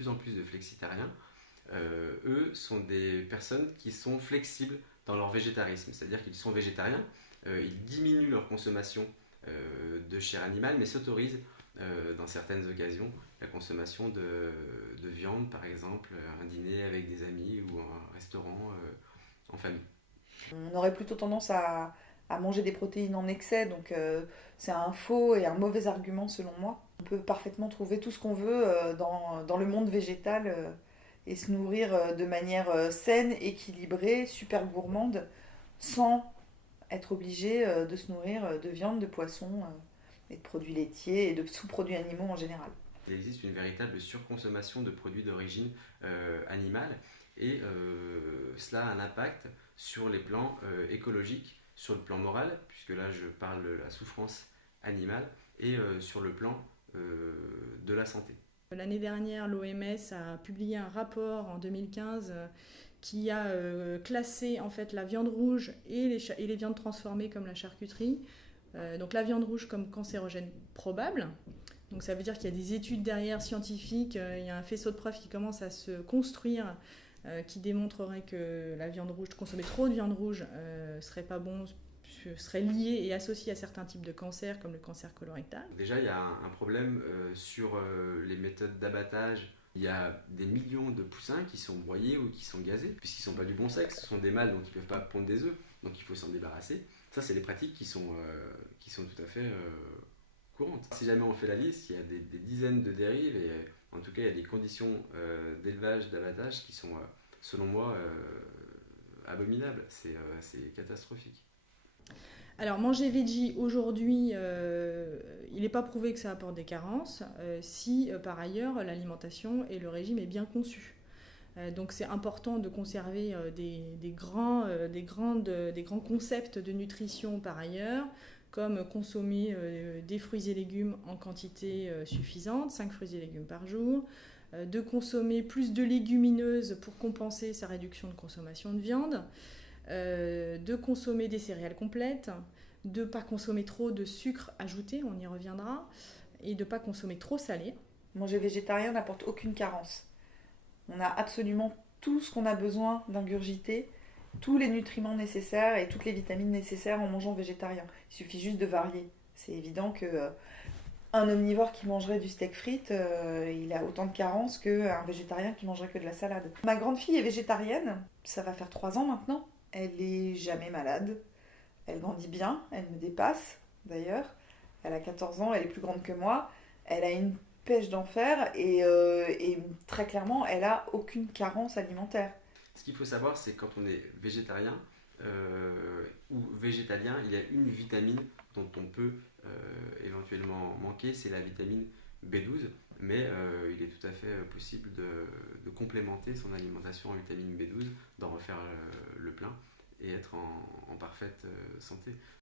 plus en plus de flexitariens. Eux sont des personnes qui sont flexibles dans leur végétarisme, c'est-à-dire qu'ils sont végétariens, ils diminuent leur consommation de chair animale, mais s'autorisent dans certaines occasions la consommation de viande, par exemple, un dîner avec des amis ou un restaurant en famille. On aurait plutôt tendance à manger des protéines en excès, donc c'est un faux et un mauvais argument selon moi. On peut parfaitement trouver tout ce qu'on veut dans le monde végétal et se nourrir de manière saine, équilibrée, super gourmande, sans être obligé de se nourrir de viande, de poisson et de produits laitiers et de sous-produits animaux en général. Il existe une véritable surconsommation de produits d'origine animale et cela a un impact sur les plans écologiques, sur le plan moral, puisque là je parle de la souffrance animale, et sur le plan de la santé. L'année dernière, l'OMS a publié un rapport en 2015 qui a classé en fait la viande rouge et les viandes transformées comme la charcuterie. Donc la viande rouge comme cancérogène probable. Donc ça veut dire qu'il y a des études derrière scientifiques, il y a un faisceau de preuves qui commence à se construire qui démontrerait que la viande rouge, consommer trop de viande rouge serait pas bon, serait lié et associé à certains types de cancers comme le cancer colorectal. Déjà, il y a un problème sur les méthodes d'abattage. Il y a des millions de poussins qui sont broyés ou qui sont gazés, puisqu'ils ne sont pas du bon sexe, ce sont des mâles, donc ils ne peuvent pas pondre des œufs, donc il faut s'en débarrasser. Ça, c'est des pratiques qui sont tout à fait courantes. Si jamais on fait la liste, il y a des dizaines de dérives, et en tout cas, il y a des conditions d'élevage, d'abattage qui sont, selon moi, abominables. C'est catastrophique. Alors manger veggie aujourd'hui, il n'est pas prouvé que ça apporte des carences si par ailleurs l'alimentation et le régime est bien conçu. Donc c'est important de conserver des grands concepts de nutrition par ailleurs, comme consommer des fruits et légumes en quantité suffisante, 5 fruits et légumes par jour, de consommer plus de légumineuses pour compenser sa réduction de consommation de viande, de consommer des céréales complètes, de ne pas consommer trop de sucre ajouté, on y reviendra, et de ne pas consommer trop salé. Manger végétarien n'apporte aucune carence. On a absolument tout ce qu'on a besoin d'ingurgiter, tous les nutriments nécessaires et toutes les vitamines nécessaires en mangeant végétarien. Il suffit juste de varier. C'est évident que un omnivore qui mangerait du steak frites, il a autant de carences qu'un végétarien qui mangerait que de la salade. Ma grande fille est végétarienne, ça va faire 3 ans maintenant. Elle est jamais malade, elle grandit bien, elle me dépasse d'ailleurs. Elle a 14 ans, elle est plus grande que moi. Elle a une pêche d'enfer et très clairement, elle a aucune carence alimentaire. Ce qu'il faut savoir, c'est que quand on est végétarien ou végétalien, il y a une vitamine dont on peut éventuellement manquer, c'est la vitamine B12. Mais il est tout à fait possible de complémenter son alimentation en vitamine B12, d'en refaire le plein et être en parfaite santé.